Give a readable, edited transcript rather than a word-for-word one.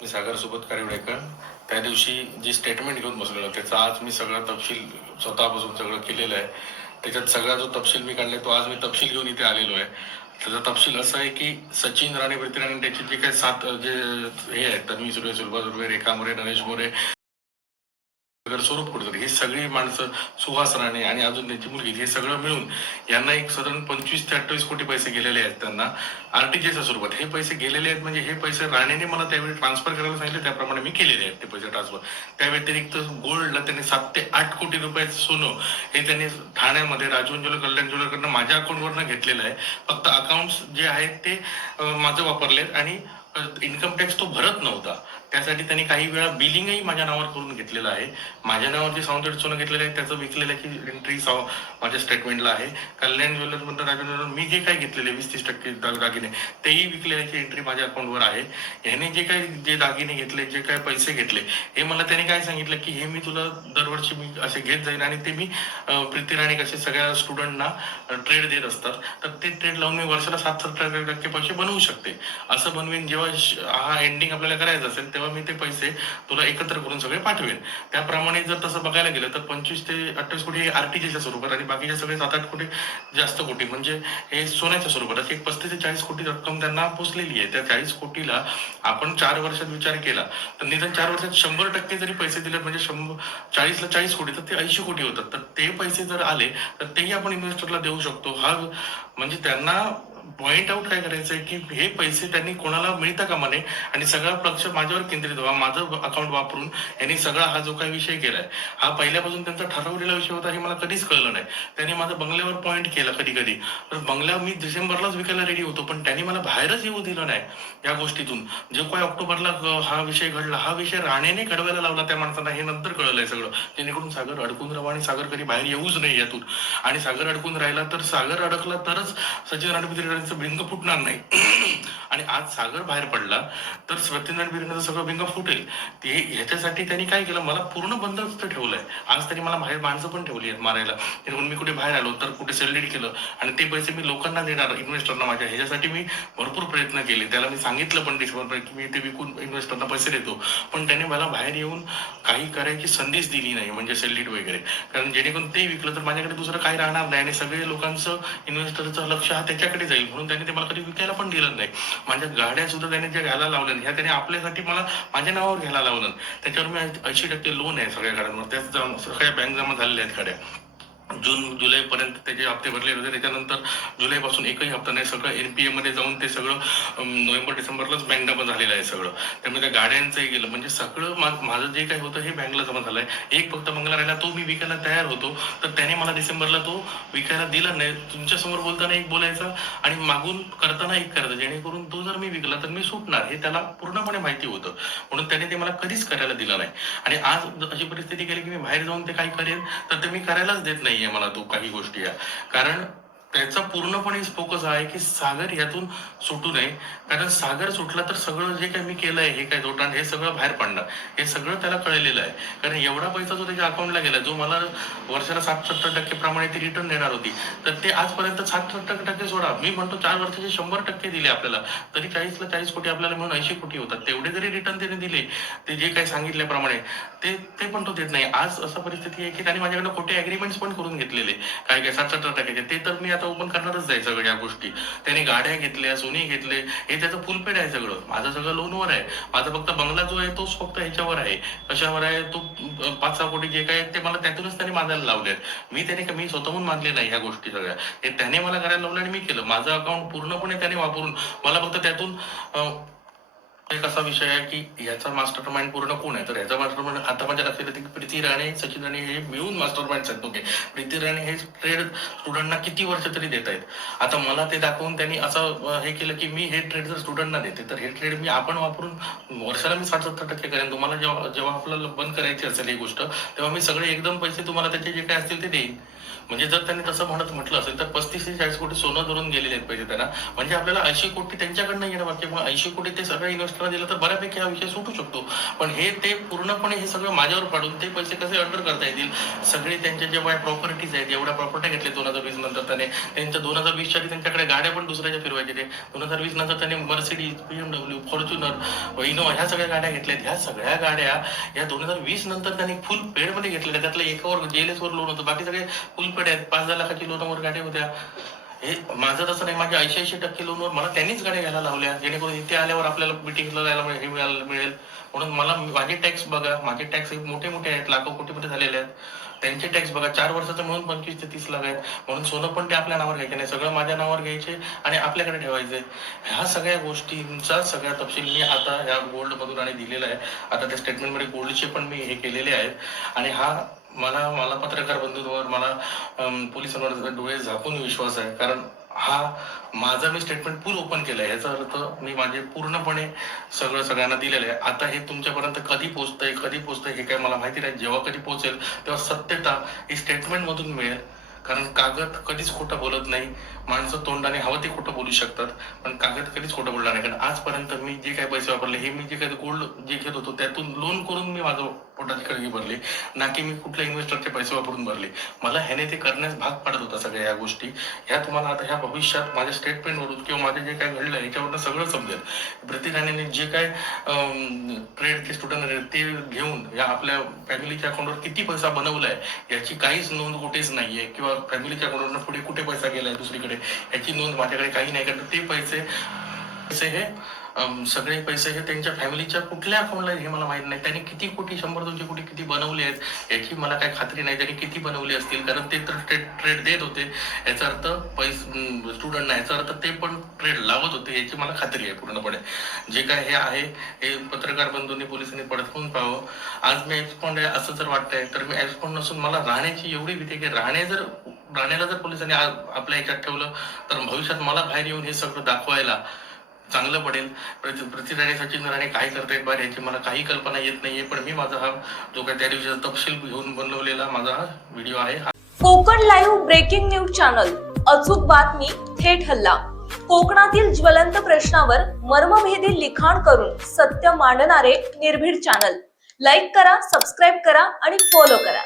मी सागरसोबत कारवडेकर त्या दिवशी जे स्टेटमेंट घेऊन बसलेलो त्याचा आज मी सगळा तपशील स्वतःपासून सगळं केलेलं आहे. त्याच्यात सगळा जो तपशील मी काढलाय तो आज मी तपशील घेऊन इथे आलेलो आहे. त्याचा तपशील असा आहे की सचिन राणे, प्रीती राणे त्याचे जे काही सात जे हे आहेत, तन्वी सुर्वे, सुलभा सुर्वे, रेखा मोरे, नरेश मोरे, स्वरूप कुठे हे सगळी माणसं, सुहास राणे आणि अजून त्यांची मुलगी, हे सगळं मिळून यांना एक साधारण 25 ते 28 कोटी पैसे गेलेले आहेत. त्यांना आरटीजीएसच्या स्वरूपात हे पैसे गेलेले आहेत. म्हणजे हे पैसे राणेने मला त्यावेळी ट्रान्सफर करायला सांगितले, त्याप्रमाणे मी केलेले आहेत ते पैसे ट्रान्सफर. त्या व्यतिरिक्त गोल्डला त्यांनी 7 ते 8 कोटी रुपयाचं सोनं हे त्यांनी ठाण्यामध्ये राजवन ज्वेलर, कल्याण ज्वेलरकडनं माझ्या अकाउंटवरनं घेतलेलं आहे. फक्त अकाउंट्स जे आहेत ते माझं वापरलेत आणि इन्कम टॅक्स तो भरत नव्हता. त्यासाठी त्यांनी काही वेळा बिलिंगही माझ्या नावावर करून घेतलेलं आहे. माझ्या नावावर जे सावंतवाडी सोनं घेतलेलं आहे त्याचं विकलेलं की एंट्री माझ्या स्टेटमेंटला आहे. कल्याण ज्वेलर्स म्हणतात राजन, मी जे काही घेतलेले 20-30% दागिने तेही विकलेल्याची एंट्री माझ्या अकाउंटवर आहे. ह्याने जे दागिने घेतले, जे काही पैसे घेतले, हे मला त्याने काय सांगितलं की हे मी तुला दरवर्षी मी असे घेत जाईन आणि ते मी प्रीती राणे कसे सगळ्या स्टुडंटना ट्रेड देत असतात, तर ते ट्रेड लावून मी वर्षाला 7-7% पैसे बनवू शकते. असं बनवीन. जेव्हा हा एंडिंग आपल्याला करायचं असेल तेव्हा मी ते पैसे तुला एकत्र करून सगळे पाठवेन. त्याप्रमाणे जर तसं बघायला गेलं तर 25 ते 28 कोटी हे आरटीजीच्या स्वरूपात आणि बाकीचे सगळे 7-8 कोटी जास्त कोटी म्हणजे हे सोन्याच्या स्वरूपात एक 35 ते 40 कोटी रक्कम त्यांना पोचलेली आहे. त्या 40 कोटीला आपण 4 वर्षात विचार केला तर निदान 4 वर्षात 100% जरी पैसे दिले म्हणजे 40ला 40 कोटी तर ते 80 कोटी होतात. तर ते पैसे जर आले तर तेही आपण इन्व्हेस्टरला देऊ शकतो. हा म्हणजे त्यांना पॉइंट आउट काय करायचंय की हे पैसे त्यांनी कोणाला मिळता कामा नये आणि सगळा लक्ष माझ्यावर केंद्रित व्हावा. माझं अकाउंट वापरून यांनी सगळा हा जो काही विषय केलाय हा पहिल्यापासून त्यांचा ठरवलेला विषय होता हे मला कधीच कळलं नाही. त्यांनी माझं बंगल्यावर पॉइंट केला कधी कधी. तर बंगला मी डिसेंबरलाच विकायला रेडी होतो पण त्यांनी मला बाहेरच येऊ दिलं नाही या गोष्टीतून. जो काही ऑक्टोबरला हा विषय घडला, हा विषय राणेने घडवायला लावला त्या माणसांना, हे नंतर कळलंय सगळं. जेणेकरून सागर अडकून राहावा आणि सागर कधी बाहेर येऊच नाही यातून. आणि सागर अडकून राहिला तर सागर अडकला तरच सचिन राणे भिंग फुटणार नाही. आणि आज सागर बाहेर पडला तर सत्यनारायण बिर्याणीचं सगळं भिंग फुटेल. ते ह्याच्यासाठी त्यांनी काय केलं, मला पूर्ण बंदच ठेवलंय. आज त्यांनी मला बाहेर माणसं पण ठेवली आहेत मारायला. म्हणून मी कुठे बाहेर आलो तर कुठे सेलिब्रेट केलं आणि ते पैसे मी लोकांना देणार, इन्व्हेस्टरना माझ्या. ह्याच्यासाठी मी भरपूर प्रयत्न केले. त्याला मी सांगितलं पण डिसेंबर की मी ते विकून इन्व्हेस्टरना पैसे देतो. पण त्याने मला बाहेर येऊन काही करायची संधीच दिली नाही, म्हणजे सेलिट वगैरे. कारण जेणेकरून ते विकलं तर माझ्याकडे दुसरं काही राहणार नाही आणि सगळे लोकांचं इन्व्हेस्टरचं लक्ष हा त्याच्याकडे जाईल. म्हणून त्यांनी ते मला कधी विकायला पण दिलं नाही. माझ्या गाड्या सुद्धा त्याने ज्या घ्यायला लावल्या ह्या त्याने आपल्यासाठी मला माझ्या नावावर घ्यायला लावलं. त्याच्यावर मी 80% लोन आहे सगळ्या गाड्यांवर. त्याच सगळ्या बँक जमा झालेल्या आहेत गाड्या. जून जुलैपर्यंत त्याचे हप्ते भरले होते. त्याच्यानंतर जुलैपासून एकही हप्ता नाही. सगळं एनपीए मध्ये जाऊन ते सगळं नोव्हेंबर डिसेंबरलाच बँक जमा झालेलं आहे सगळं. त्यामुळे त्या गाड्यांचंही गेलं. म्हणजे सगळं माझं जे काही होतं हे बँकला जमा झालंय. एक फक्त बंगला राहिला, तो मी विकायला तयार होतो तर त्याने मला डिसेंबरला तो विकायला दिला नाही. तुमच्या समोर बोलताना एक बोलायचा आणि मागून करताना एक करायचं, जेणेकरून तो जर मी विकला तर मी सुटणार हे त्याला पूर्णपणे माहिती होतं. म्हणून त्याने ते मला कधीच करायला दिलं नाही. आणि आज अशी परिस्थिती केली की मी बाहेर जाऊन ते काही करेन तर ते मी करायलाच देत नाहीये मला तो काही गोष्टी या. कारण त्याचा पूर्णपणे फोकस आहे की सागर यातून सुटू नये. कारण सागर सुटला तर सगळं जे काही मी केलंय हे काय तोटा हे सगळं बाहेर पडणार. हे सगळं त्याला कळलेलं आहे. कारण एवढा पैसा जो त्याच्या अकाउंटला गेला, जो मला वर्षाला 60-70% प्रमाणे ती रिटर्न देणार होती, तर ते आजपर्यंत 60-70% सोडा, मी म्हणतो 4 वर्षाचे 100% दिले आपल्याला, तरी 40ला 40 कोटी आपल्याला म्हणून 80 कोटी होतात. तेवढे जरी रिटर्न त्याने दिले ते जे काही सांगितल्याप्रमाणे, ते पण तो देत नाही. आज असं परिस्थिती आहे की त्याने माझ्याकडे खोटे अग्रीमेंट्स पण करून घेतलेले काय काय 60-70%. ते तर मी आता ओपन करणारच आहे सगळ्या गोष्टी. त्याने गाड्या घेतल्या, सोनी घेतले, हे त्याचं फुलपेड आहे सगळं. माझं सगळं लोनवर आहे. माझा फक्त बंगला जो आहे तोच फक्त ह्याच्यावर आहे. कशावर आहे तो 5-6 कोटी जे काय ते मला त्यातूनच त्याने मागायला लावले. मी स्वतःहून मागले नाही ह्या गोष्टी सगळ्या. हे त्याने मला करायला लावलं आणि मी केलं. माझं अकाउंट पूर्णपणे त्याने वापरून मला फक्त त्यातून एक असा विषय आहे की ह्याचा मास्टर माइंड पूर्ण कोण आहे, तर ह्याचा मास्टर माइंड आता माझ्या लक्षात येते की प्रीती राणे, सचिन राणे हे मिळून मास्टर माइंड आहेत दोघे. प्रीती राणे हे ट्रेड स्टुडंटना किती वर्ष तरी देत आहेत. आता मला ते दाखवून त्यांनी असं हे केलं की मी हे ट्रेड जर स्टुडंटना देते तर हे ट्रेड मी आपण वापरून वर्षाला मी 60-70% करेन. तुम्हाला जेव्हा आपल्याला बंद करायची असेल ही गोष्ट, तेव्हा मी सगळे एकदम पैसे तुम्हाला त्याचे जे काय असतील ते देईन. म्हणजे जर त्यांनी तसं म्हटलं असेल तर 35 ते 40 कोटी सोनं धरून गेलेले आहेत पैसे त्यांना. म्हणजे आपल्याला 80 कोटी त्यांच्याकडनं येणं बाकी, मग 80 कोटी ते सगळे इन्व्हेस्ट महाराष्ट्राला दिलं तर बऱ्यापैकी हा विषय सुटू शकतो. पण हे ते पूर्णपणे हे सगळं माझ्यावर पाडून ते पैसे कसे अंडर करता येतील. सगळे त्यांच्या जेव्हा प्रॉपर्टीज आहेत, एवढ्या प्रॉपर्टी घेतल्या 2020 नंतर त्याने, त्यांच्या 2020 च्या त्यांच्याकडे गाड्या पण दुसऱ्याच्या फिरवायचे ते. 2020 नंतर त्याने मर्सिडीज, BMW, फॉर्च्युनर, इनोवा ह्या सगळ्या गाड्या घेतल्यात. ह्या सगळ्या गाड्या या 2020 नंतर त्यांनी फुल पेड मध्ये घेतलेल्या. त्यातलं एकावर JLS वर लोन होतं, बाकी सगळे फुल पेड आहेत. 5-10 लाखाची लोनवर गाड्या होत्या. हे माझं तसं नाही. माझ्या 80% लोनवर मला त्यांनीच गाड्या घ्यायला लावल्या, जेणेकरून इथे आल्यावर आपल्याला मिटिंगला जायला हे मिळेल. म्हणून मला माझे टॅक्स बघा, माझे टॅक्स मोठे मोठे आहेत, लाखो कोटीमध्ये झालेले आहेत. त्यांचे टॅक्स बघा, 4 वर्षाचं म्हणून 25 ते 30 लाख आहेत. म्हणून सोनं पण ते आपल्या नावावर घ्यायचे नाही, सगळं माझ्या नावावर घ्यायचे आणि आपल्याकडे ठेवायचे. ह्या सगळ्या गोष्टींचा सगळा तपशील मी आता ह्या गोल्ड मधून आणि दिलेला आहे. आता त्या स्टेटमेंटमध्ये गोल्डचे पण मी हे केलेले आहेत. आणि हा मला पत्रकार बंधूंवर, मला पोलिसांवर डोळे झाकून विश्वास आहे. कारण हा माझा मी स्टेटमेंट पूर्ण ओपन केलं आहे, याचा अर्थ मी माझे पूर्णपणे सगळ्यांना दिलेलं आहे. आता हे तुमच्यापर्यंत कधी पोहोचतंय हे काय मला माहिती नाही. जेव्हा कधी पोहोचेल तेव्हा सत्यता ही स्टेटमेंट मधून मिळेल. कारण कागद कधीच खोटं बोलत नाही. माणसं तोंडाने हवं ते खोटं बोलू शकतात, पण कागद कधीच खोटं बोलणार नाही. कारण आजपर्यंत मी जे काही पैसे वापरले, हे मी जे काही गोल्ड जे घेत होतो त्यातून लोन करून मी माझं पोटाची खळगी भरली, ना की मी कुठल्या इन्व्हेस्टरचे पैसे वापरून भरले. मला ह्याने ते करण्यास भाग पाडत होता सगळ्या या गोष्टी. ह्या तुम्हाला आता ह्या भविष्यात माझ्या स्टेटमेंटवरून किंवा माझे जे काय घडलं ह्याच्यावरून सगळं समजेल. प्रतीक राणेने जे काय ट्रेडचे स्टुडंट आहेत ते घेऊन या आपल्या फॅमिलीच्या अकाउंटवर किती पैसा बनवलाय याची काहीच नोंद कुठेच नाहीये, किंवा फॅमिलीच्या अकाउंटवर पुढे कुठे पैसा गेलाय दुसरीकडे याची नोंद माझ्याकडे काही नाही. कारण ते पैसे हे सगळे पैसे हे त्यांच्या फॅमिलीच्या कुठल्या अकाउंटला हे मला माहित नाही. त्यांनी किती कोटी, 100-200 कोटी किती बनवले आहेत याची मला काही खात्री नाही. त्यांनी किती बनवले असतील, कारण ते तर ट्रेड देत होते. याचा अर्थ स्टुडंट नाही, याचा अर्थ ते पण ट्रेड लावत होते याची मला खात्री आहे पूर्णपणे. जे काय हे आहे हे पत्रकार बंधूंनी, पोलिसांनी पडताळून पाहावं. आज मी एक्सपॉन्ड आहे असं जर वाटतंय तर मी एक्सपॉन्ड नसून मला राहण्याची एवढी भीती की राहण्याला जर पोलिसांनी आपल्या ह्याच्यात ठेवलं तर भविष्यात मला बाहेर येऊन हे सगळं दाखवायला चांगलं पडेल. प्रतीक राणे, सचिन राणे काय करतायत बाहेर याची मला काही कल्पना येत नाहीये. पण मी माझा हा जो काय त्या दिवशीचा तपशील घेऊन बनवलेला माझा हा व्हिडिओ आहे. Konkan live breaking news channel, अचूक बातमी, थेट हल्ला. कोकणातील ज्वलंत प्रश्नावर मर्मभेदी लिखाण करून सत्य मांडणारे निर्भीड चॅनल. लाईक करा, सबस्क्राईब करा आणि फॉलो करा.